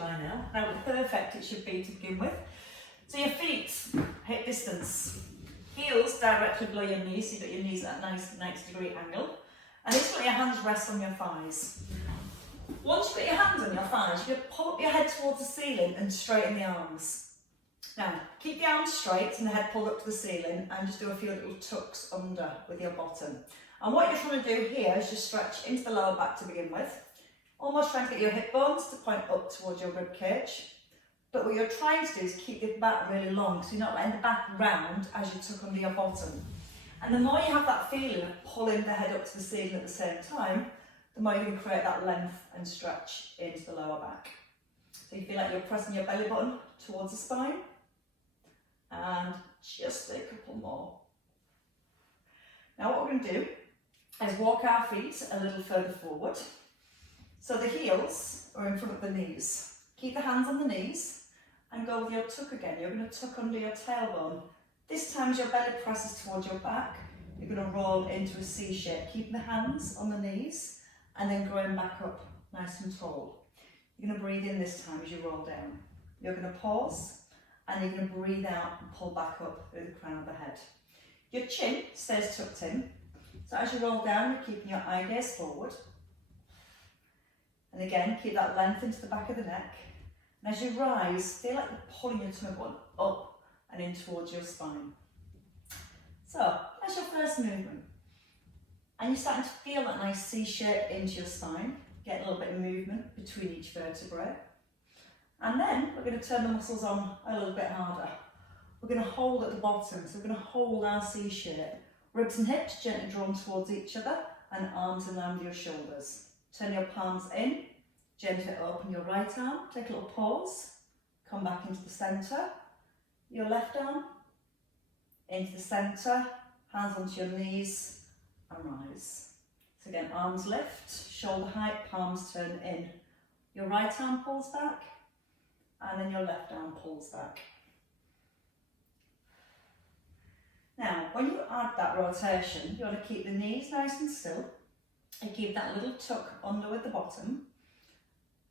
by now. Now the perfect it should be to begin with. So your feet, hip distance. Heels directly below your knees, so you've got your knees at a nice 90-degree angle. And just let your hands rest on your thighs. Once you've got your hands on your thighs, you're going to pull up your head towards the ceiling and straighten the arms. Now, keep the arms straight and the head pulled up to the ceiling and just do a few little tucks under with your bottom. And what you're trying to do here is just stretch into the lower back to begin with. Almost trying to get your hip bones to point up towards your rib cage. But what you're trying to do is keep the back really long, so you're not letting the back round as you tuck under your bottom. And the more you have that feeling of pulling the head up to the ceiling at the same time, the more you can create that length and stretch into the lower back. So you feel like you're pressing your belly button towards the spine. And just a couple more. Now what we're going to do is walk our feet a little further forward. So the heels are in front of the knees. Keep the hands on the knees and go with your tuck again. You're going to tuck under your tailbone. This time as your belly presses towards your back, you're going to roll into a C shape, keeping the hands on the knees and then going back up nice and tall. You're going to breathe in this time as you roll down. You're going to pause and you're going to breathe out and pull back up through the crown of the head. Your chin stays tucked in. So as you roll down, you're keeping your eye gaze forward. And again, keep that length into the back of the neck. And as you rise, feel like you're pulling your tummy button up and in towards your spine. So, that's your first movement. And you're starting to feel that nice C shape into your spine. Get a little bit of movement between each vertebrae. And then we're going to turn the muscles on a little bit harder. We're going to hold at the bottom, so we're going to hold our C shape. Ribs and hips gently drawn towards each other and arms in line with your shoulders. Turn your palms in, gently open your right arm, take a little pause, come back into the centre, your left arm, into the centre, hands onto your knees and rise. So again, arms lift, shoulder height, palms turn in. Your right arm pulls back and then your left arm pulls back. Now, when you add that rotation, you want to keep the knees nice and still and keep that little tuck under with the bottom.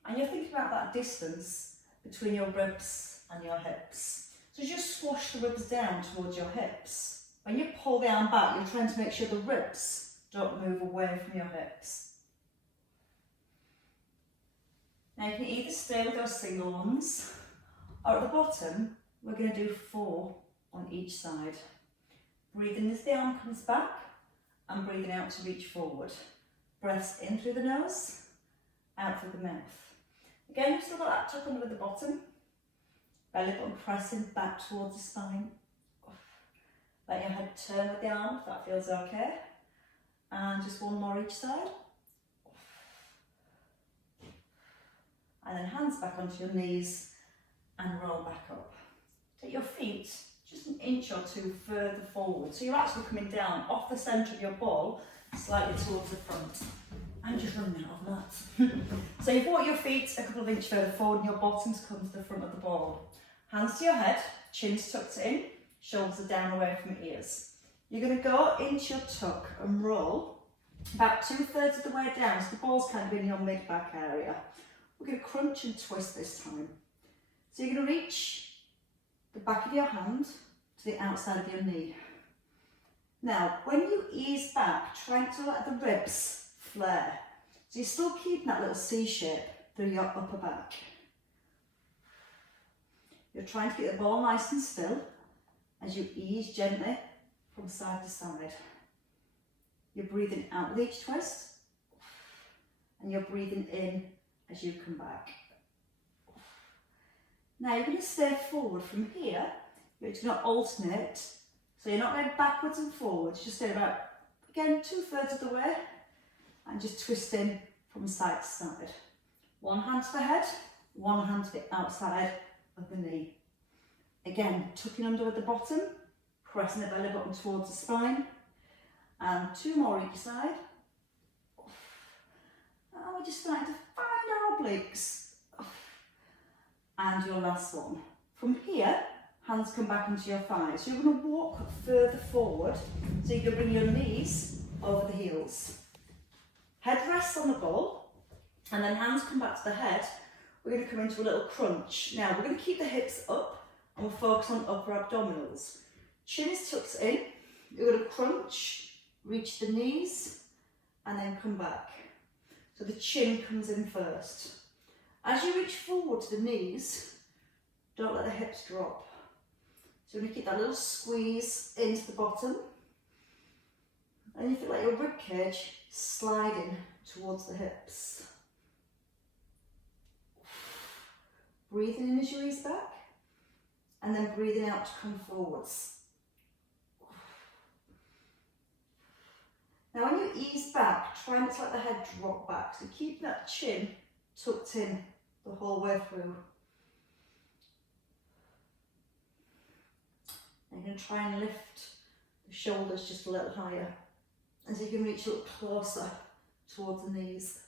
And you're thinking about that distance between your ribs and your hips. So as you squash the ribs down towards your hips, when you pull the arm back, you're trying to make sure the ribs don't move away from your hips. Now you can either stay with those single ones, or at the bottom, we're going to do 4 on each side. Breathing as the arm comes back, and breathing out to reach forward. Breaths in through the nose, out through the mouth. Again, you've still got that tuck under with the bottom. Belly button pressing back towards the spine. Let your head turn with the arm if that feels okay. And just one more each side. And then hands back onto your knees and roll back up. Take your feet just an inch or 2 further forward. So you're actually coming down off the centre of your ball, slightly towards the front. I'm just running out of that. So you've brought your feet a couple of inches further forward and your bottoms come to the front of the ball. Hands to your head, chin's tucked in, shoulders are down away from ears. You're going to go into your tuck and roll about 2/3 of the way down, so the ball's kind of in your mid-back area. We're going to crunch and twist this time. So you're going to reach the back of your hand to the outside of your knee. Now, when you ease back, try to let the ribs flare. So you're still keeping that little C shape through your upper back. You're trying to get the ball nice and still as you ease gently from side to side. You're breathing out with each twist and you're breathing in as you come back. Now you're going to stay forward from here. You're just going to alternate. So you're not going backwards and forwards, just stay about, again, 2/3 of the way and just twisting from side to side. One hand to the head, one hand to the outside of the knee. Again, tucking under with the bottom, pressing the belly button towards the spine, and 2 more each side. And we're just starting to find our obliques. And your last one. From here, hands come back into your thighs. So you're going to walk further forward, so you can bring your knees over the heels. Head rests on the ball, and then hands come back to the head. we're going to come into a little crunch. Now we're going to keep the hips up and we'll focus on upper abdominals. Chin is tucked in, you're going to crunch, reach the knees and then come back. So the chin comes in first. As you reach forward to the knees, don't let the hips drop. So you're going to keep that little squeeze into the bottom. And you feel like your rib cage sliding towards the hips. Breathing in as you ease back, and then breathing out to come forwards. Now when you ease back, try not to let the head drop back. So keep that chin tucked in the whole way through. And you're going to try and lift the shoulders just a little higher, as you can reach a little closer towards the knees.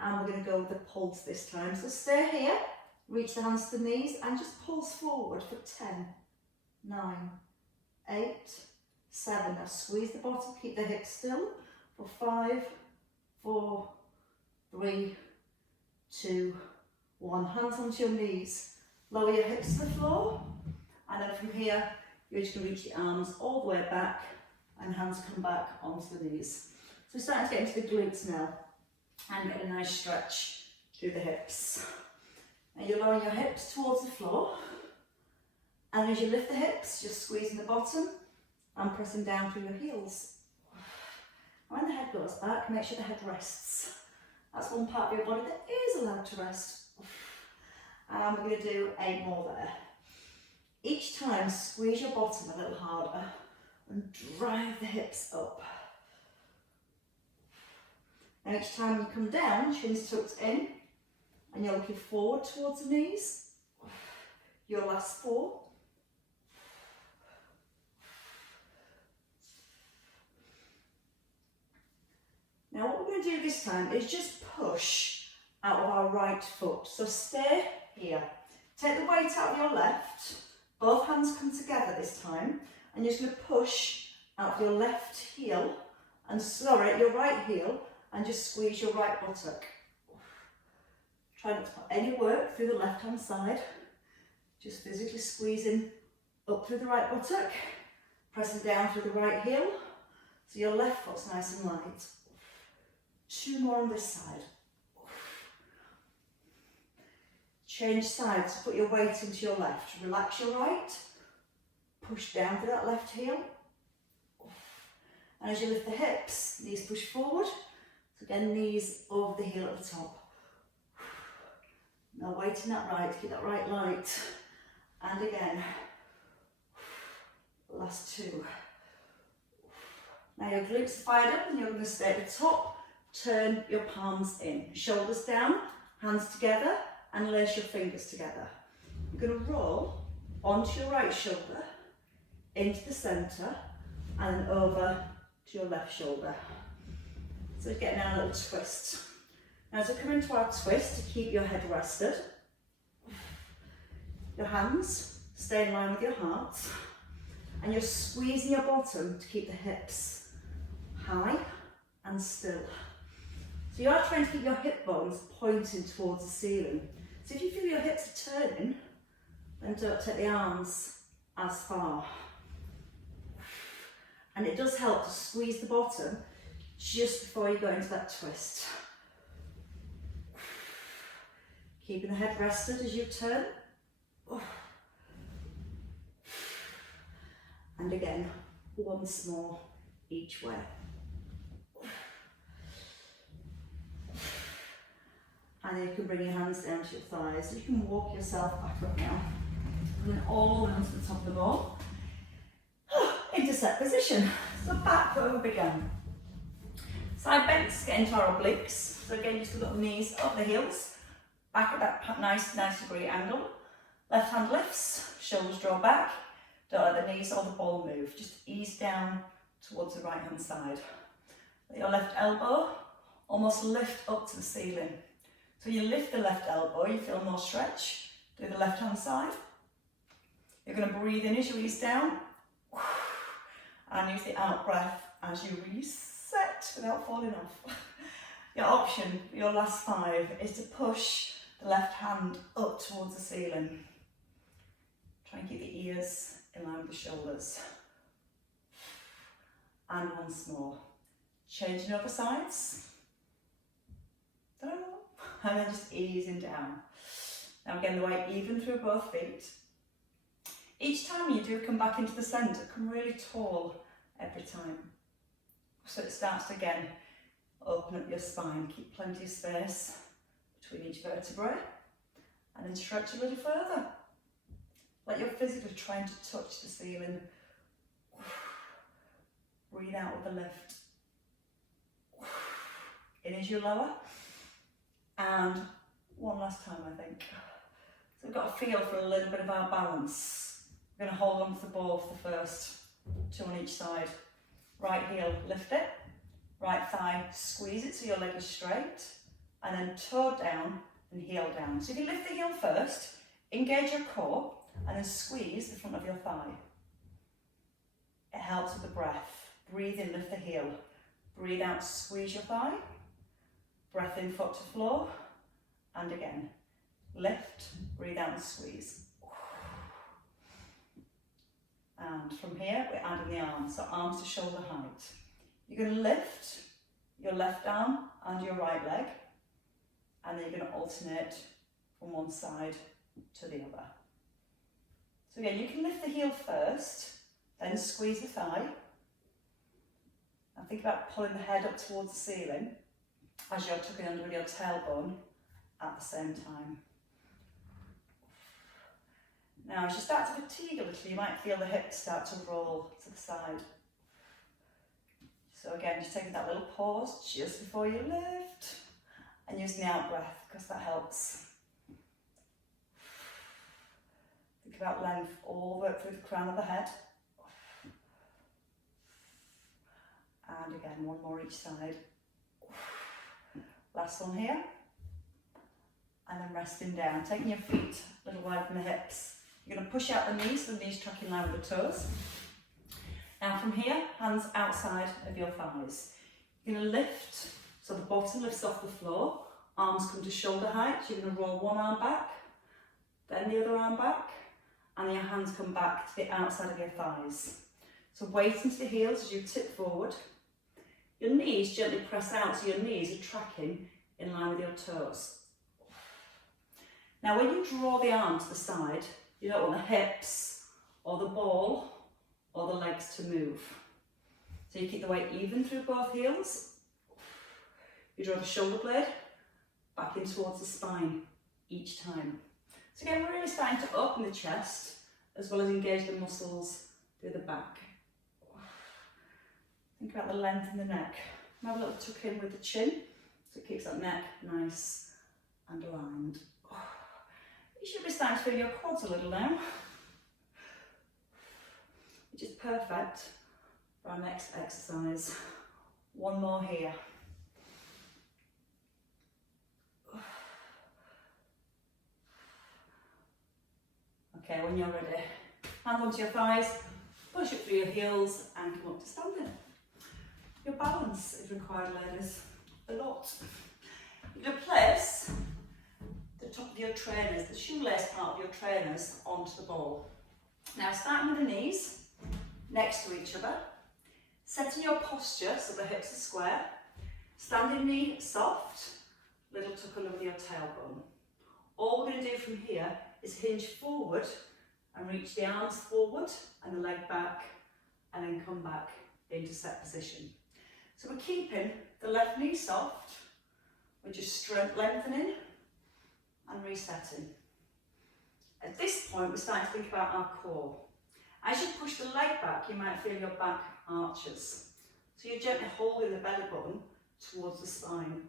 And we're going to go with the pulse this time. So stay here, reach the hands to the knees and just pulse forward for 10, 9, 8, 7. Now squeeze the bottom, keep the hips still for 5, 4, 3, 2, 1. Hands onto your knees, lower your hips to the floor, and then from here you're just going to reach the arms all the way back and hands come back onto the knees. So we're starting to get into the glutes now and get a nice stretch through the hips. Now you're lowering your hips towards the floor, and as you lift the hips, just squeezing the bottom and pressing down through your heels. And when the head goes back, make sure the head rests. That's one part of your body that is allowed to rest. And we're going to do 8 more there. Each time, squeeze your bottom a little harder and drive the hips up. Now each time you come down, chin's tucked in and you're looking forward towards the knees. Your last 4. Now what we're going to do this time is just push out of our right foot. So stay here. Take the weight out of your left. Both hands come together this time. And you're just going to push out of your left heel and your right heel, and just squeeze your right buttock. Try not to put any work through the left hand side. Just physically squeezing up through the right buttock, pressing down through the right heel, so your left foot's nice and light. 2 more on this side. Change sides, put your weight into your left. Relax your right, push down through that left heel. And as you lift the hips, knees push forward. So again, knees over the heel at the top. Now weight in that right, keep that right light. And again, last 2. Now your glutes are fired up and you're going to stay at the top. Turn your palms in, shoulders down, hands together, and lace your fingers together. You're going to roll onto your right shoulder, into the centre, and then over to your left shoulder. So we're getting our little twist. Now as we come into our twist, to keep your head rested, your hands stay in line with your heart, and you're squeezing your bottom to keep the hips high and still. So you are trying to keep your hip bones pointing towards the ceiling. So if you feel your hips are turning, then don't take the arms as far. And it does help to squeeze the bottom just before you go into that twist. Keeping the head rested as you turn. And again, once more each way. And then you can bring your hands down to your thighs. You can walk yourself back up now. And then all the way to the top of the ball. Intercept position. So back where we began. Side bends, get into our obliques. So again, just look at the knees up the heels. Back at that nice 90 degree angle. Left hand lifts, shoulders draw back. Don't let the knees or the ball move. Just ease down towards the right hand side. Let your left elbow almost lift up to the ceiling. So you lift the left elbow, you feel more stretch. Do the left hand side. You're going to breathe in as you ease down. And use the out breath as you reset without falling off. Your option, your last 5, is to push the left hand up towards the ceiling. Try and keep the ears in line with the shoulders. And once more. Changing over sides. And then just easing down. Now again, the weight even through both feet. Each time you do come back into the centre, come really tall every time. So it starts to again open up your spine, keep plenty of space between each vertebrae, and then stretch a little further. Like you're physically trying to touch the ceiling. Breathe out with the lift. In as you lower. And one last time, I think. So we've got to feel for a little bit of our balance. We're going to hold on to the ball for the first 2 on each side. Right heel, lift it. Right thigh, squeeze it so your leg is straight. And then toe down and heel down. So if you lift the heel first, engage your core, and then squeeze the front of your thigh. It helps with the breath. Breathe in, lift the heel. Breathe out, squeeze your thigh. Breath in, foot to floor. And again, lift, breathe out and squeeze. And from here, we're adding the arms, so arms to shoulder height. You're going to lift your left arm and your right leg, and then you're going to alternate from one side to the other. So again, you can lift the heel first, then squeeze the thigh, and think about pulling the head up towards the ceiling as you're tucking under with your tailbone at the same time. Now, as you start to fatigue a little, you might feel the hips start to roll to the side. So again, just taking that little pause just before you lift, and using the out breath, because that helps. Think about length all the way up through the crown of the head. And again, one more each side. Last one here. And then resting down, taking your feet a little wide from the hips. You're going to push out the knees, so the knees track in line with the toes. Now from here, hands outside of your thighs. You're going to lift, so the bottom lifts off the floor, arms come to shoulder height. You're going to roll one arm back, then the other arm back, and then your hands come back to the outside of your thighs. So weight into the heels as you tip forward. Your knees gently press out, so your knees are tracking in line with your toes. Now when you draw the arm to the side, you don't want the hips or the ball or the legs to move. So you keep the weight even through both heels. You draw the shoulder blade back in towards the spine each time. So again, we're really starting to open the chest as well as engage the muscles through the back. Think about the length in the neck. Have a little tuck in with the chin, so it keeps that neck nice and aligned. You should be starting to feel your quads a little now, which is perfect for our next exercise. One more here. Okay, when you're ready, hands onto your thighs, push up through your heels and come up to standing. Your balance is required, ladies, a lot. You're going to place the top of your trainers, the shoelace part of your trainers, onto the ball. Now starting with the knees next to each other, setting your posture so the hips are square, standing knee soft, little tuck under with your tailbone. All we're going to do from here is hinge forward and reach the arms forward and the leg back, and then come back into set position. So we're keeping the left knee soft, we're just lengthening and resetting. At this point, we're starting to think about our core. As you push the leg back, you might feel your back arches. So you're gently holding the belly button towards the spine.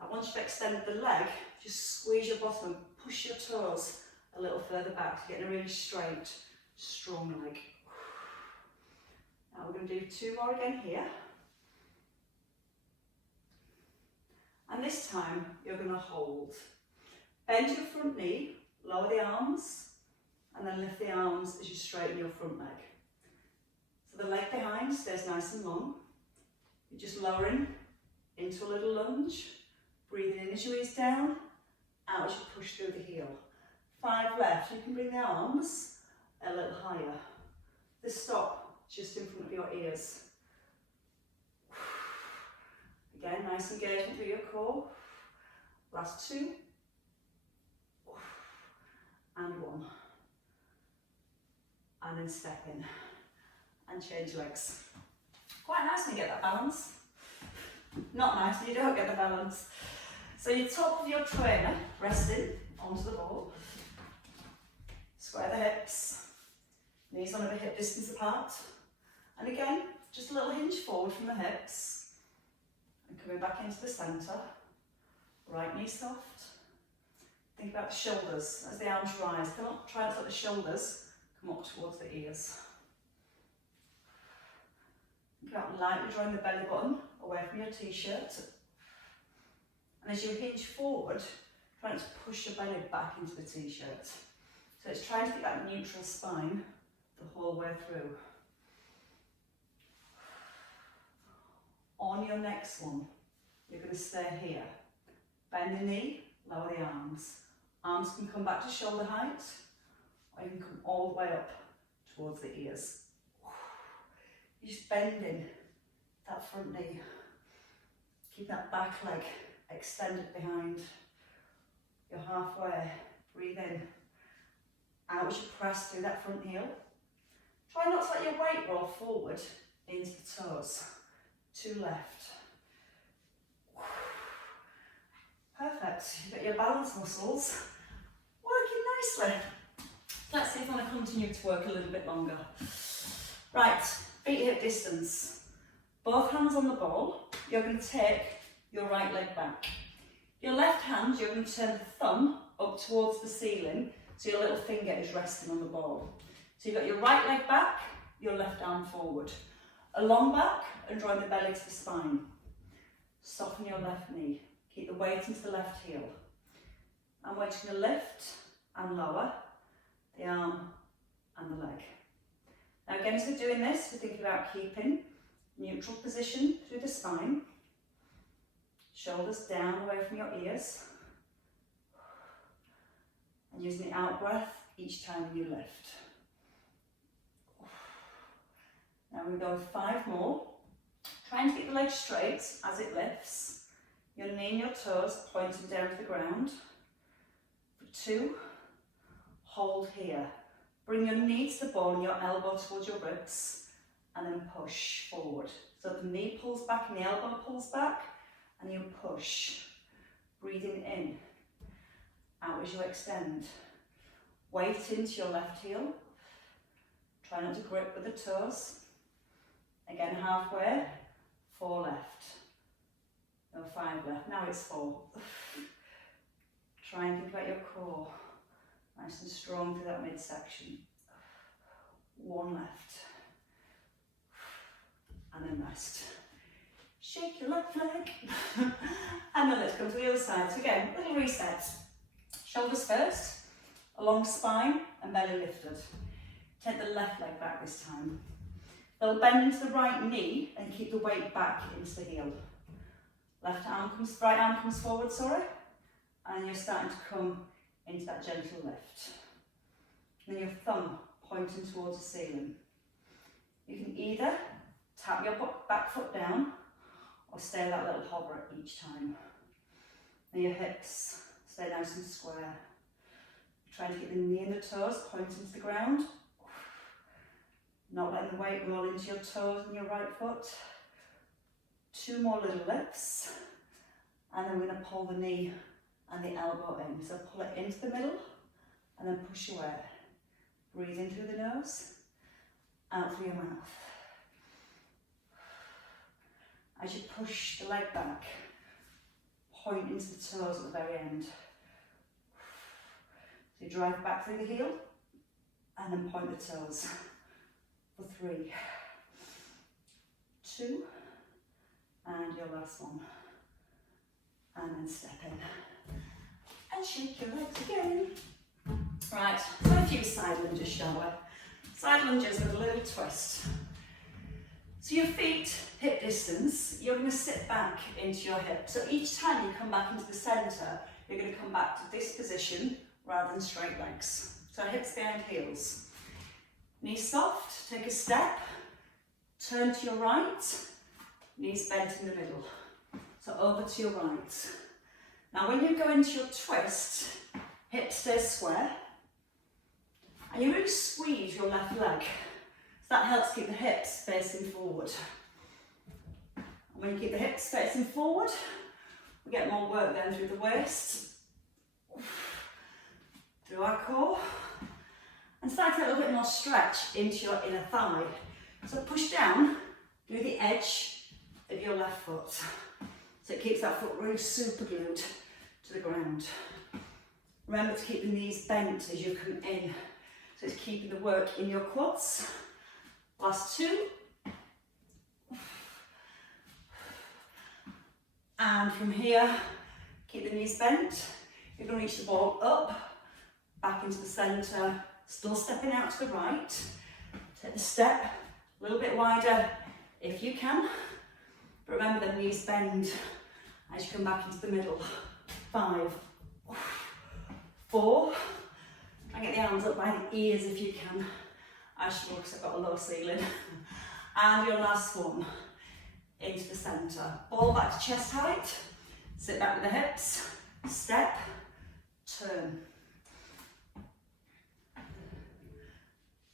And once you've extended the leg, just squeeze your bottom and push your toes a little further back to get a really straight, strong leg. Now we're going to do 2 more again here. And this time you're going to hold. Bend your front knee, lower the arms, and then lift the arms as you straighten your front leg. So the leg behind stays nice and long. You're just lowering into a little lunge, breathing in as you ease down, out as you push through the heel. 5 left. You can bring the arms a little higher. The stop just in front of your ears. Again, nice engagement through your core. Last 2. And 1. And then step in and change legs. Quite nice when you get that balance. Not nice when you don't get the balance. So your top of your trainer resting onto the ball. Square the hips, knees on over hip distance apart. And again, just a little hinge forward from the hips. And coming back into the centre. Right knee soft. Think about the shoulders as the arms rise. Try not to let the shoulders come up towards the ears. Think about lightly drawing the belly button away from your t-shirt. And as you hinge forward, try to push your belly back into the t-shirt. So it's trying to get that neutral spine the whole way through. On your next one, you're going to stay here. Bend the knee, lower the arms. Arms can come back to shoulder height, or you can come all the way up towards the ears. You're just bending that front knee. Keep that back leg extended behind. You're halfway. Breathe in. Out as you press through that front heel. Try not to let your weight roll forward into the toes. 2 left. Perfect. You've got your balance muscles working nicely. Let's see if I want to continue to work a little bit longer. Right, feet hip distance. Both hands on the ball. You're going to take your right leg back. Your left hand, you're going to turn the thumb up towards the ceiling so your little finger is resting on the ball. So you've got your right leg back, your left arm forward. Along back and drawing the belly to the spine. Soften your left knee. Keep the weight into the left heel. And we're just going to lift and lower the arm and the leg. Now again, as we're doing this, we're thinking about keeping neutral position through the spine. Shoulders down away from your ears. And using the out breath each time you lift. Now we go with 5 more. Trying to keep the legs straight as it lifts. Your knee and your toes pointing down to the ground. For 2, hold here. Bring your knee to the ball and your elbow towards your ribs. And then push forward. So the knee pulls back and the elbow pulls back. And you push. Breathing in. Out as you extend. Weight into your left heel. Try not to grip with the toes. Again, halfway. 4 left. No, 5 left. Now it's 4. Try and think about your core. Nice and strong through that midsection. 1 left. And then rest. Shake your left leg. And then let's come to the other side. So again, little reset. Shoulders first, along spine and belly lifted. Take the left leg back this time. They'll bend into the right knee and keep the weight back into the heel. Right arm comes forward, and you're starting to come into that gentle lift. Then your thumb pointing towards the ceiling. You can either tap your back foot down or stay that little hover each time. Then your hips stay nice and square. Trying to get the knee and the toes pointing to the ground. Not letting the weight roll into your toes and your right foot. 2 more little lifts. And then we're going to pull the knee and the elbow in. So pull it into the middle and then push away. Breathe in through the nose, out through your mouth. As you push the leg back, point into the toes at the very end. So you drive back through the heel and then point the toes. For 3, 2, and your last one. And then step in. And shake your legs again. Right, so a few side lunges, shall we? Side lunges with a little twist. So your feet hip distance, you're going to sit back into your hip. So each time you come back into the centre, you're going to come back to this position rather than straight legs. So hips behind heels. Knees soft, take a step, turn to your right, knees bent in the middle. So over to your right. Now when you go into your twist, hips stay square, and you really squeeze your left leg. So that helps keep the hips facing forward. And when you keep the hips facing forward, we get more work then through the waist, through our core, and start to get a little bit more stretch into your inner thigh. So push down through the edge of your left foot. So it keeps that foot really super glued to the ground. Remember to keep the knees bent as you come in. So it's keeping the work in your quads. Last two. And from here, keep the knees bent. You're going to reach the ball up, back into the centre, still stepping out to the right. Take the step a little bit wider if you can. But remember the knees bend as you come back into the middle. 5, 4, and get the arms up by the ears if you can. I should because I've got a low ceiling. And your last one, into the centre. Ball back to chest height, sit back with the hips, step, turn.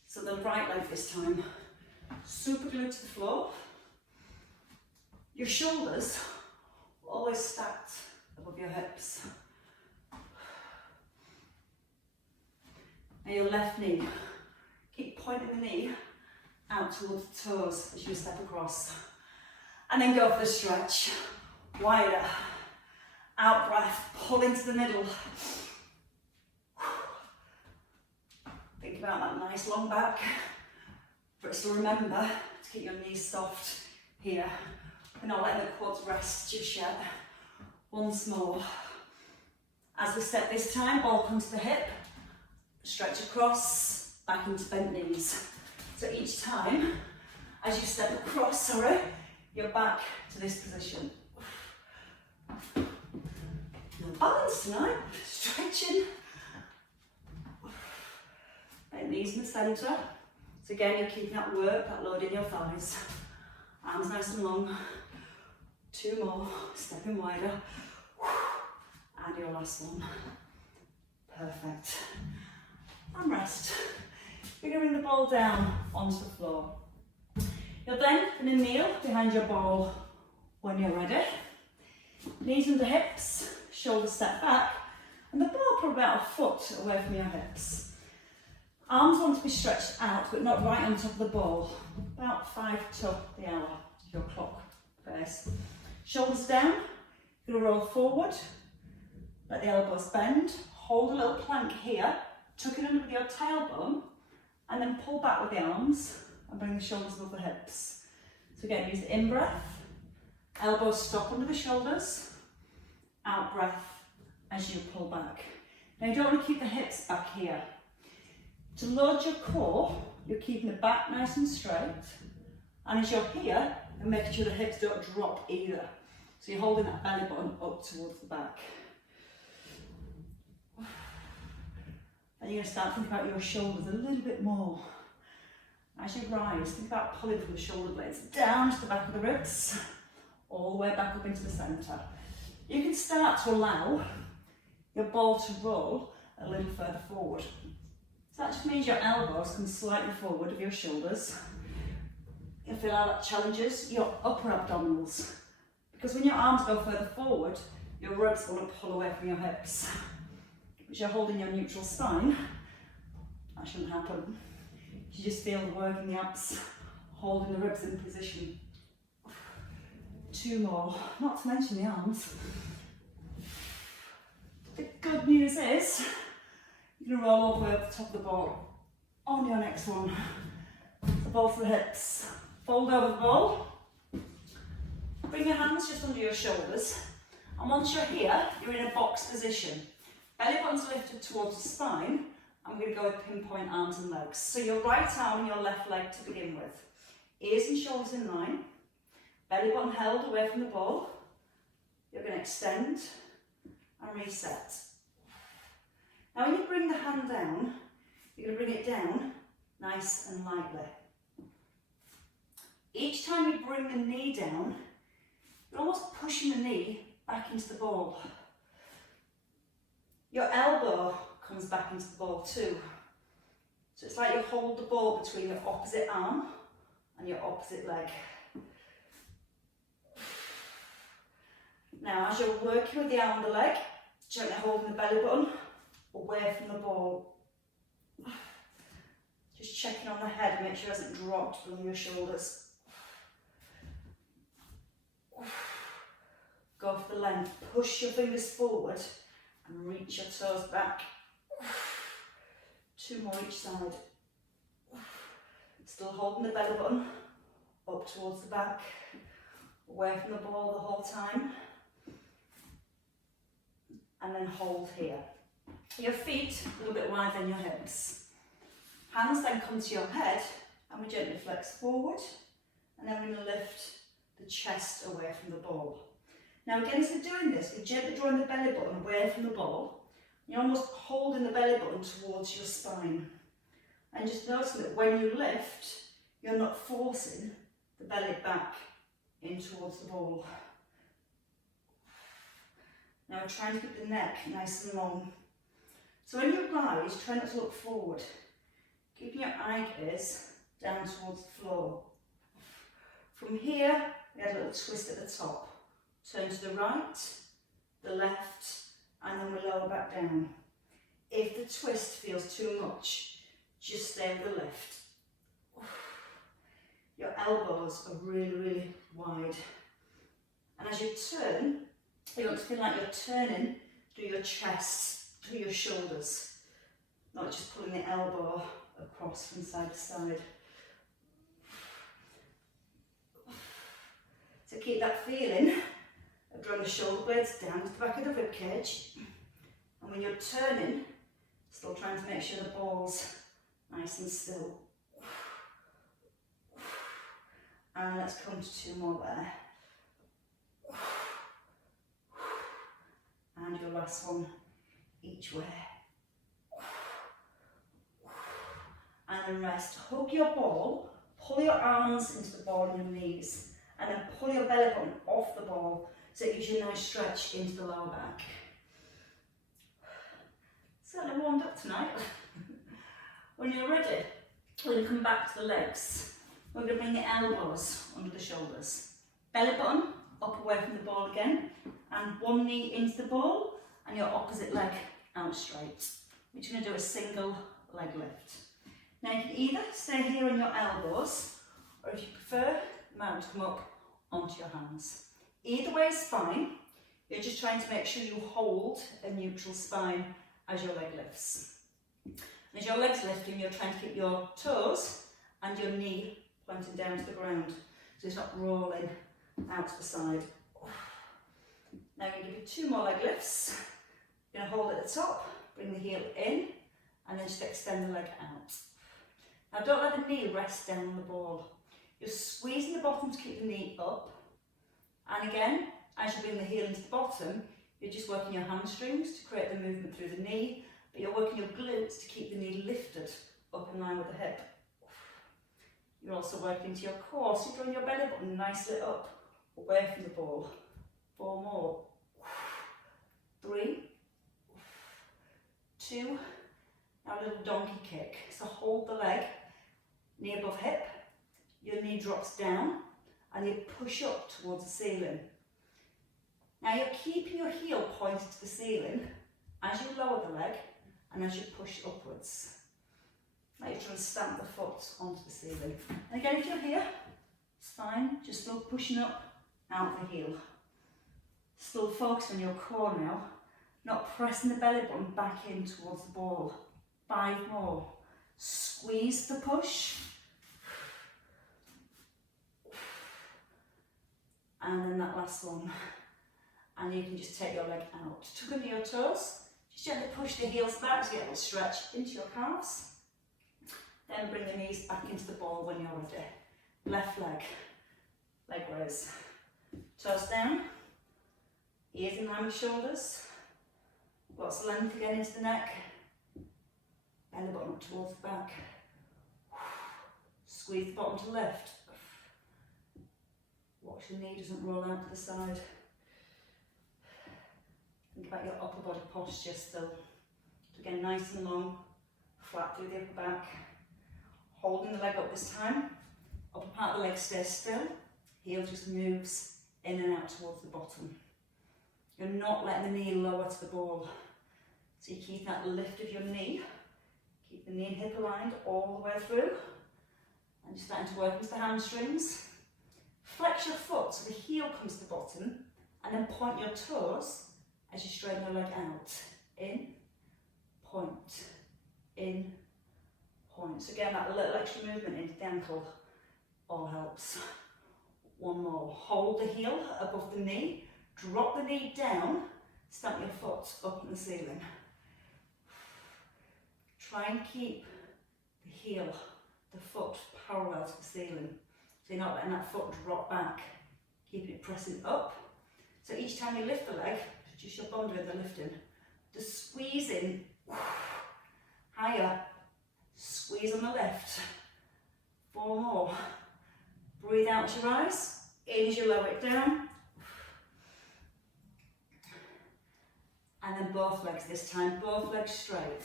So the right leg this time, super glued to the floor. Your shoulders always stacked above your hips. And your left knee, keep pointing the knee out towards the toes as you step across. And then go for the stretch, wider. Out breath, pull into the middle. Think about that nice long back, but still remember to keep your knees soft here. We're not letting the quads rest just yet. Once more. As we step this time, ball comes to the hip, stretch across, back into bent knees. So each time, as you step across, you're back to this position. No balance tonight, stretching. Bent knees in the centre. So again, you're keeping that work, that load in your thighs. Arms nice and long. 2 more, stepping wider. And your last one. Perfect. And rest. You're going to bring the ball down onto the floor. You're then going to kneel behind your ball when you're ready. Knees under hips, shoulders step back, and the ball probably about a foot away from your hips. Arms want to be stretched out, but not right on top of the ball. About 5 to the hour, your clock face. Shoulders down, you're going to roll forward, let the elbows bend, hold a little plank here, tuck it under with your tailbone, and then pull back with the arms and bring the shoulders above the hips. So again, use the in-breath, elbows stop under the shoulders, out-breath as you pull back. Now you don't want to keep the hips back here. To load your core, you're keeping the back nice and straight, and as you're here, you're making sure the hips don't drop either. So you're holding that belly button up towards the back. And you're going to start thinking about your shoulders a little bit more. As you rise, think about pulling from the shoulder blades down to the back of the ribs, all the way back up into the centre. You can start to allow your ball to roll a little further forward. So that just means your elbows come slightly forward of your shoulders. You'll feel how that challenges your upper abdominals. Because when your arms go further forward, your ribs want to pull away from your hips. But you're holding your neutral spine, that shouldn't happen. You just feel the work in the abs, holding the ribs in position. 2 more, not to mention the arms. The good news is, you're going to roll all the way up the top of the ball. On your next one, the ball to the hips. Fold over the ball. Bring your hands just under your shoulders. And once you're here, you're in a box position. Belly button's lifted towards the spine. I'm going to go with pinpoint arms and legs. So your right arm and your left leg to begin with. Ears and shoulders in line, belly button held away from the ball. You're going to extend and reset. Now when you bring the hand down, you're going to bring it down nice and lightly. Each time you bring the knee down, you're almost pushing the knee back into the ball. Your elbow comes back into the ball too. So it's like you hold the ball between your opposite arm and your opposite leg. Now as you're working with the arm and the leg, gently holding the belly button away from the ball. Just checking on the head and make sure it hasn't dropped below your shoulders. Go for the length, push your fingers forward and reach your toes back. 2 more each side. Still holding the belly button up towards the back, away from the ball the whole time. And then hold here. Your feet a little bit wider than your hips. Hands then come to your head and we gently flex forward, and then we're going to lift the chest away from the ball. Now again, as we're doing this, we're gently drawing the belly button away from the ball. You're almost holding the belly button towards your spine. And just noticing that when you lift, you're not forcing the belly back in towards the ball. Now we're trying to keep the neck nice and long. So when you rise, try not to look forward. Keeping your eye gaze down towards the floor. From here, we add a little twist at the top. Turn to the right, the left, and then we lower back down. If the twist feels too much, just stay with the lift. Your elbows are really, really wide. And as you turn, you want to feel like you're turning through your chest, through your shoulders, not just pulling the elbow across from side to side. So keep that feeling of drawing the shoulder blades down to the back of the rib cage. And when you're turning, still trying to make sure the ball's nice and still. And let's come to 2 more there. And your last one each way. And then rest. Hug your ball, pull your arms into the ball and your knees, and then pull your belly button off the ball so it gives you a nice stretch into the lower back. Certainly warmed up tonight. When you're ready, we're going to come back to the legs. We're going to bring the elbows under the shoulders. Belly button up away from the ball again, and one knee into the ball and your opposite leg out straight. We're just going to do a single leg lift. Now you can either stay here on your elbows, or if you prefer, you might want to come up onto your hands. Either way is fine. You're just trying to make sure you hold a neutral spine as your leg lifts. As your leg's lifting, you're trying to keep your toes and your knee pointing down to the ground, so it's not rolling out to the side. Now I'm going to give you 2 more leg lifts. You're going to hold at the top, bring the heel in, and then just extend the leg out. Now don't let the knee rest down on the ball. You're squeezing the bottom to keep the knee up. And again, as you bring the heel into the bottom, you're just working your hamstrings to create the movement through the knee, but you're working your glutes to keep the knee lifted up in line with the hip. You're also working to your core, so you're drawing your belly button nicely up, away from the ball. 4 more. 3, 2, now a little donkey kick. So hold the leg, knee above hip, your knee drops down, and you push up towards the ceiling. Now you're keeping your heel pointed to the ceiling as you lower the leg and as you push upwards. Now you're trying to stamp the foot onto the ceiling. And again, if you're here, it's fine, just still pushing up, out the heel. Still focus on your core now, not pressing the belly button back in towards the ball. 5 more. Squeeze the push. And then that last one. And you can just take your leg out. Tuck under your toes. Just gently push the heels back to get a little stretch into your calves. Then bring the knees back into the ball when you're ready. left leg, leg raise. Toes down, ears in line with shoulders, lots of length again into the neck, belly button up towards the back. Squeeze the bottom to lift. Watch your knee doesn't roll out to the side. Think about your upper body posture still. So again, nice and long, flat through the upper back. Holding the leg up this time. Upper part of the leg stays still. Heel just moves in and out towards the bottom. You're not letting the knee lower to the ball. So you keep that lift of your knee. Keep the knee and hip aligned all the way through. And you're starting to work into the hamstrings. Flex your foot so the heel comes to the bottom, and then point your toes as you straighten your leg out. In, point, in, point. So again, that little extra movement into the ankle all helps. One more. Hold the heel above the knee, drop the knee down, stamp your foot up in the ceiling. Try and keep the heel, the foot parallel to the ceiling. So you're not letting that foot drop back. Keep it pressing up. So each time you lift the leg, just your bum doing the lifting. Just squeeze in, higher, squeeze on the lift. 4 more. Breathe out as you rise, in as you lower it down. And then both legs this time, both legs straight.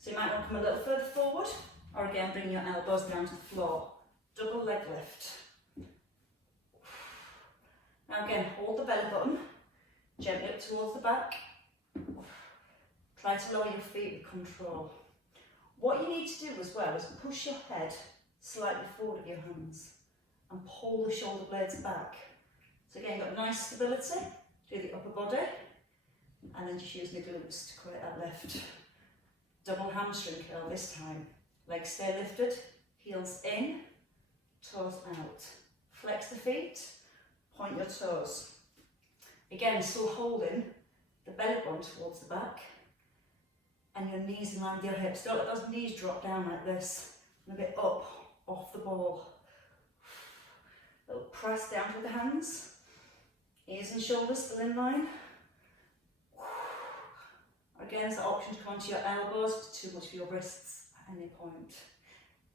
So you might want to come a little further forward, or again bring your elbows down to the floor. Double leg lift. Now again, hold the belly button, gently up towards the back. Try to lower your feet with control. What you need to do as well is push your head slightly forward with your hands and pull the shoulder blades back. So again, you've got nice stability through the upper body, and then just use the glutes to create that lift. Double hamstring curl this time. Legs stay lifted, heels in, toes out. Flex the feet, point your toes. Again, still holding the belly button towards the back and your knees in line with your hips. Don't let those knees drop down like this. And a bit up, off the ball. A little press down with the hands. Ears and shoulders still in line. Again, there's an option to come onto your elbows, it's too much for your wrists at any point.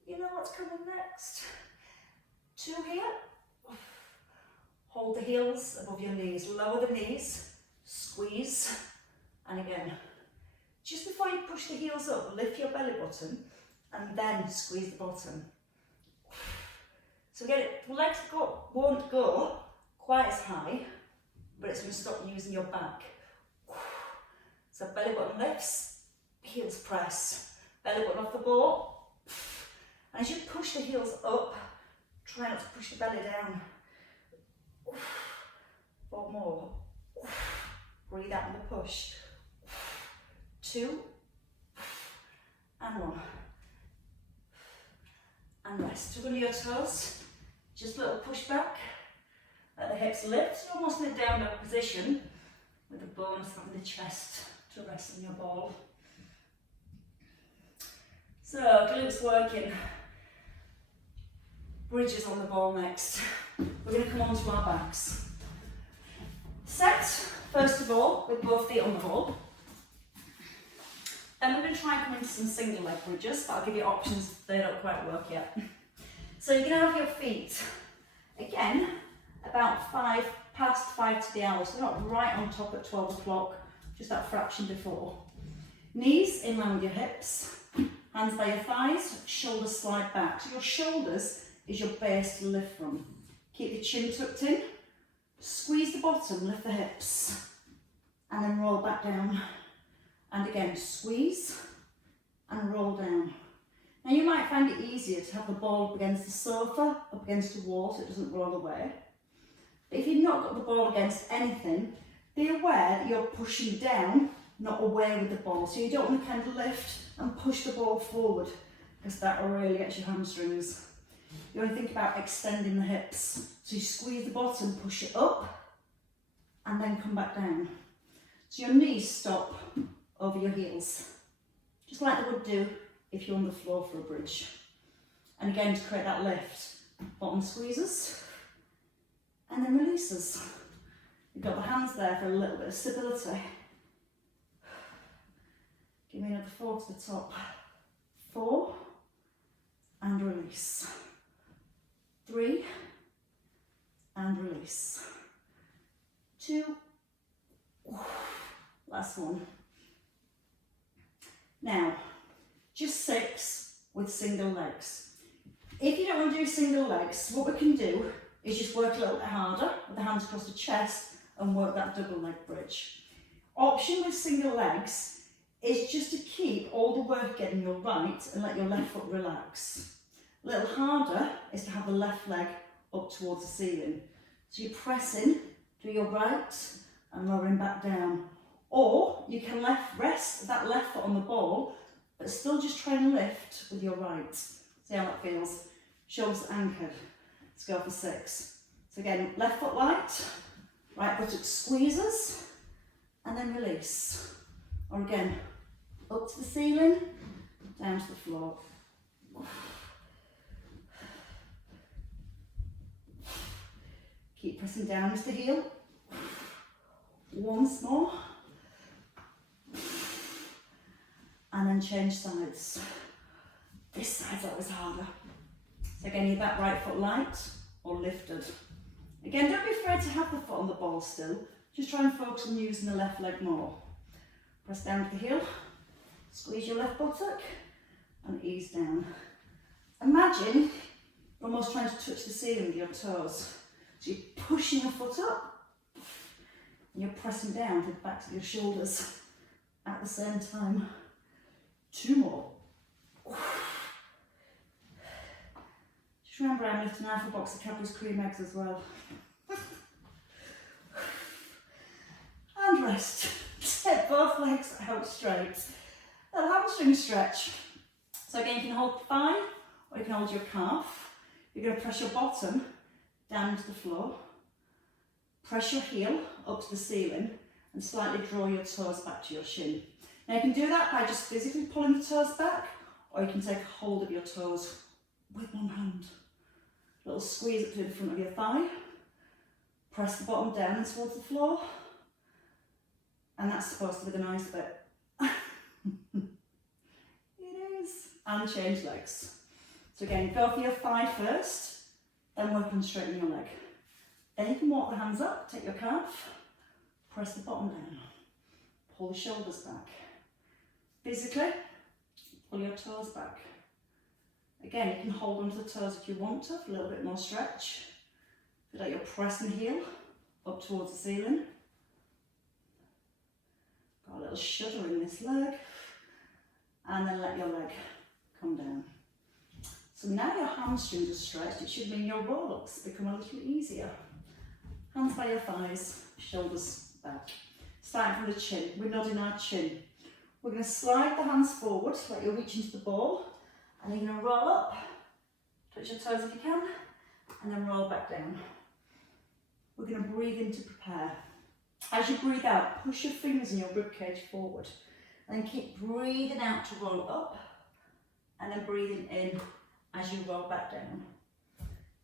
You know what's coming next. 2 here. Hold the heels above your knees, lower the knees, squeeze, and again, just before you push the heels up, lift your belly button, and then squeeze the bottom. So again, the legs won't go quite as high, but it's going to stop using your back. So belly button lifts, heels press, belly button off the ball, and as you push the heels up, try not to push the belly down. 4 more. Breathe out in the push. 2 and 1. And rest. Tug under your toes. Just a little push back. Let the hips lift. You're almost in a down dog position with the bones having the chest to rest on your ball. So glutes working. Bridges on the ball next. We're going to come on to our backs. Set, first of all, with both feet on the ball. Then we're going to try and come into some single leg bridges, but I'll give you options if they don't quite work yet. So you're going to have your feet, again, about past 5 to the hour, so not right on top at 12 o'clock, just that fraction before. Knees in line with your hips, hands by your thighs, shoulders slide back. So your shoulders is your base to lift from. Keep the chin tucked in, squeeze the bottom, lift the hips, and then roll back down. And again, squeeze and roll down. Now you might find it easier to have the ball up against the sofa, up against the wall so it doesn't roll away. But if you've not got the ball against anything, be aware that you're pushing down, not away with the ball. So you don't want to kind of lift and push the ball forward, because that will really get your hamstrings. You want to think about extending the hips. So you squeeze the bottom, push it up, and then come back down. So your knees stop over your heels, just like they would do if you're on the floor for a bridge. And again, to create that lift, bottom squeezes, and then releases. You've got the hands there for a little bit of stability. Give me another 4 to the top. 4, and release. 3, and release. 2, last one. Now, just 6 with single legs. If you don't want to do single legs, what we can do is just work a little bit harder with the hands across the chest and work that double leg bridge. Option with single legs is just to keep all the work getting your right and let your left foot relax. A little harder is to have the left leg up towards the ceiling. So you're pressing to your right and lowering back down. Or you can rest that left foot on the ball, but still just try and lift with your right. See how that feels? Shoulders anchored. Let's go for 6. So again, left foot light, right buttock squeezes, and then release. Or again, up to the ceiling, down to the floor. Keep pressing down as the heel. Once more. And then change sides. This side's always harder. So again, you've that right foot light or lifted. Again, don't be afraid to have the foot on the ball still. Just try and focus on using the left leg more. Press down to the heel, squeeze your left buttock, and ease down. Imagine you're almost trying to touch the ceiling with your toes. So you're pushing your foot up, and you're pressing down to the backs of your shoulders at the same time. 2 more. Just remember I'm lifting half a box of Cadbury's cream eggs as well. And rest. Take both legs out straight. A hamstring stretch. So again, you can hold the thigh or you can hold your calf. You're going to press your bottom down to the floor. Press your heel up to the ceiling and slightly draw your toes back to your shin. Now you can do that by just physically pulling the toes back, or you can take hold of your toes with one hand. A little squeeze up to the front of your thigh. Press the bottom down towards the floor. And that's supposed to be the nice bit. It is. And change legs. So again, go for your thigh first, then work on straightening your leg. Then you can walk the hands up, take your calf, press the bottom down, pull the shoulders back. Physically, pull your toes back. Again, you can hold onto the toes if you want to, for a little bit more stretch. Feel like you're pressing the heel up towards the ceiling. Got a little shudder in this leg. And then let your leg come down. So now your hamstrings are stretched, it should mean your roll-ups become a little easier. Hands by your thighs, shoulders back. Starting from the chin, we're nodding our chin. We're going to slide the hands forward, like you're reaching to the ball, and you're going to roll up, touch your toes if you can, and then roll back down. We're going to breathe in to prepare. As you breathe out, push your fingers in your ribcage forward, and then keep breathing out to roll up, and then breathing in as you roll back down.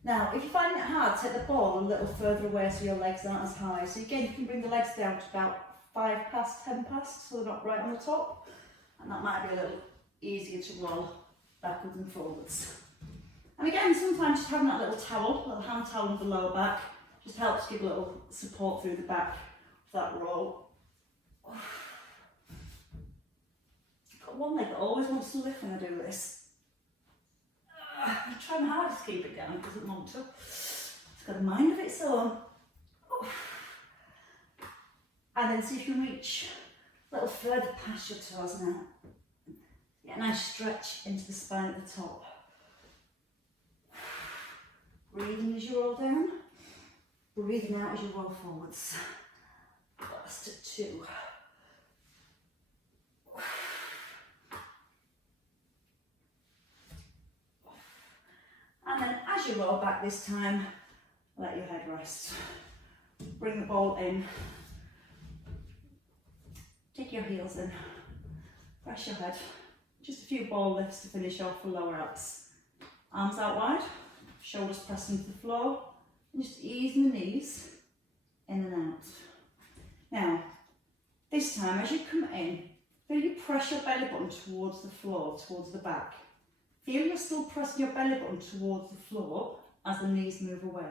Now, if you find it hard, take the ball a little further away so your legs aren't as high. So again, you can bring the legs down to about 5 past, 10 past, so they're not right on the top. And that might be a little easier to roll backwards and forwards. And again, sometimes just having that little towel, little hand towel on the lower back, just helps give a little support through the back of that roll. I've got one leg that always wants to lift when I do this. I'm trying hard to keep it down, it doesn't want to. It's got a mind of its own. And then see if you can reach a little further past your toes now. Get a nice stretch into the spine at the top. Breathing as you roll down, breathing out as you roll forwards. Last at 2. And then as you roll back this time, let your head rest. Bring the ball in. Take your heels in. Press your head. Just a few ball lifts to finish off for lower abs. Arms out wide. shoulders pressing to the floor, and just easing the knees in and out. Now, this time as you come in, feel you press your belly button towards the floor, towards the back. Feel you're still pressing your belly button towards the floor as the knees move away.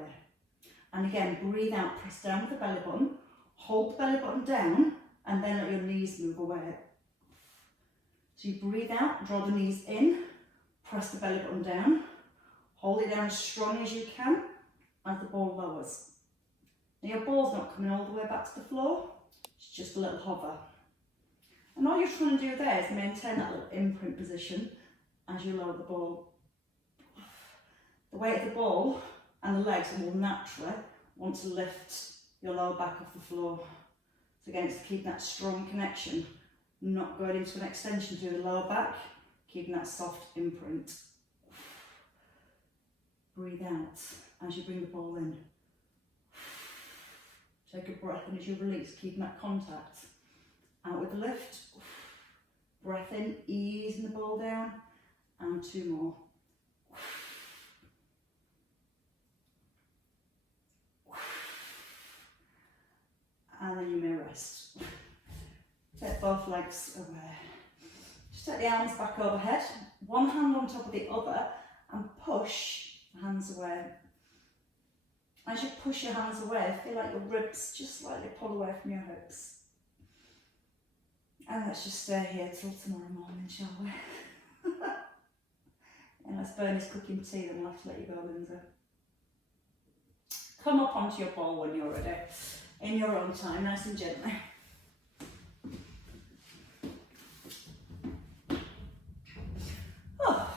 And again, breathe out, press down with the belly button, hold the belly button down, and then let your knees move away. So you breathe out, draw the knees in, press the belly button down, hold it down as strong as you can as the ball lowers. Now your ball's not coming all the way back to the floor, it's just a little hover. And all you're trying to do there is maintain that little imprint position as you lower the ball. The weight of the ball and the legs will naturally want to lift your lower back off the floor. So again, it's to keep that strong connection, not going into an extension through the lower back, keeping that soft imprint. Breathe out as you bring the ball in. Take a breath in as you release, keeping that contact. Out with the lift. Breath in, easing the ball down, and 2 more. And then you may rest. Take both legs away. Just take the arms back overhead, one hand on top of the other, and push the hands away. As you push your hands away, feel like your ribs just slightly pull away from your hips. And let's just stay here till tomorrow morning, shall we? And let's burn this cooking tea, then we'll have to let you go, Lindsay. Come up onto your ball when you're ready, in your own time, nice and gently. Oh,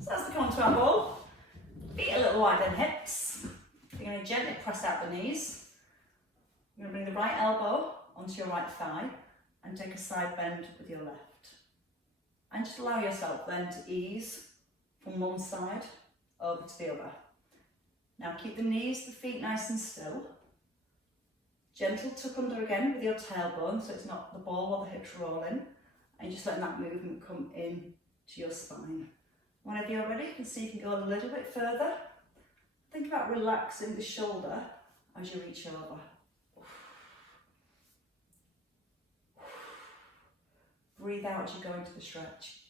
so that's the come onto our ball. Feet a little wider than hips. You're going to gently press out the knees. You're going to bring the right elbow onto your right thigh and take a side bend with your left. And just allow yourself then to ease from one side over to the other. Now keep the knees, the feet nice and still. Gentle tuck under again with your tailbone so it's not the ball or the hips rolling. And just let that movement come in to your spine. Whenever you're ready, you can see you can go a little bit further. Think about relaxing the shoulder as you reach over. Breathe out as you go into the stretch.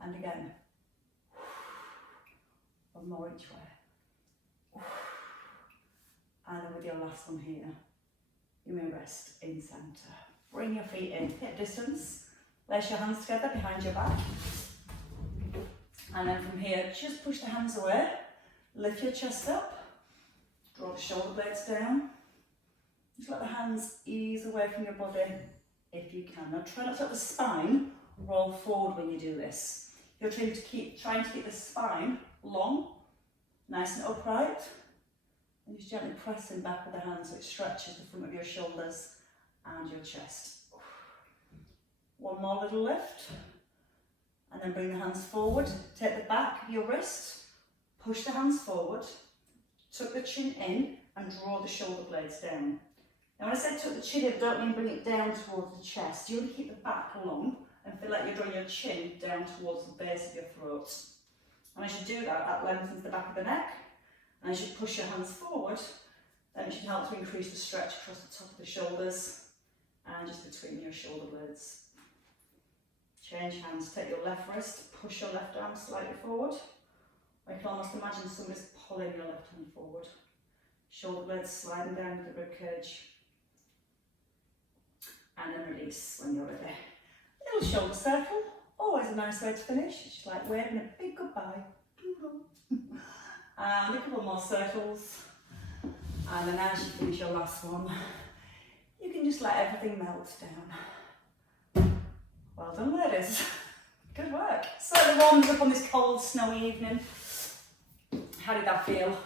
And again. One more each way. And then with your last one here, you may rest in centre. Bring your feet in, hip distance. Lace your hands together behind your back. And then from here, just push the hands away. Lift your chest up. Draw the shoulder blades down. Just let the hands ease away from your body if you can. Now try not to let the spine roll forward when you do this. You're trying to keep the spine long, nice and upright. And just gently pressing back with the hands so it stretches the front of your shoulders and your chest. One more little lift. And then bring the hands forward. Take the back of your wrist, push the hands forward, tuck the chin in and draw the shoulder blades down. Now when I say tuck the chin in, I don't mean bring it down towards the chest. You want to keep the back long and feel like you're drawing your chin down towards the base of your throat. And as you do that, that lengthens the back of the neck. And as you push your hands forward, then it should help to increase the stretch across the top of the shoulders and just between your shoulder blades. Change hands, take your left wrist, push your left arm slightly forward. I can almost imagine somebody's pulling your left hand forward. Shoulder blades sliding down the rib cage. And then release when you're ready. Little shoulder circle, always a nice way to finish. It's just like waving a big goodbye. And a couple more circles. And then as you finish your last one, you can just let everything melt down. Well done, ladies. Good work. So the warms up on this cold, snowy evening. How did that feel?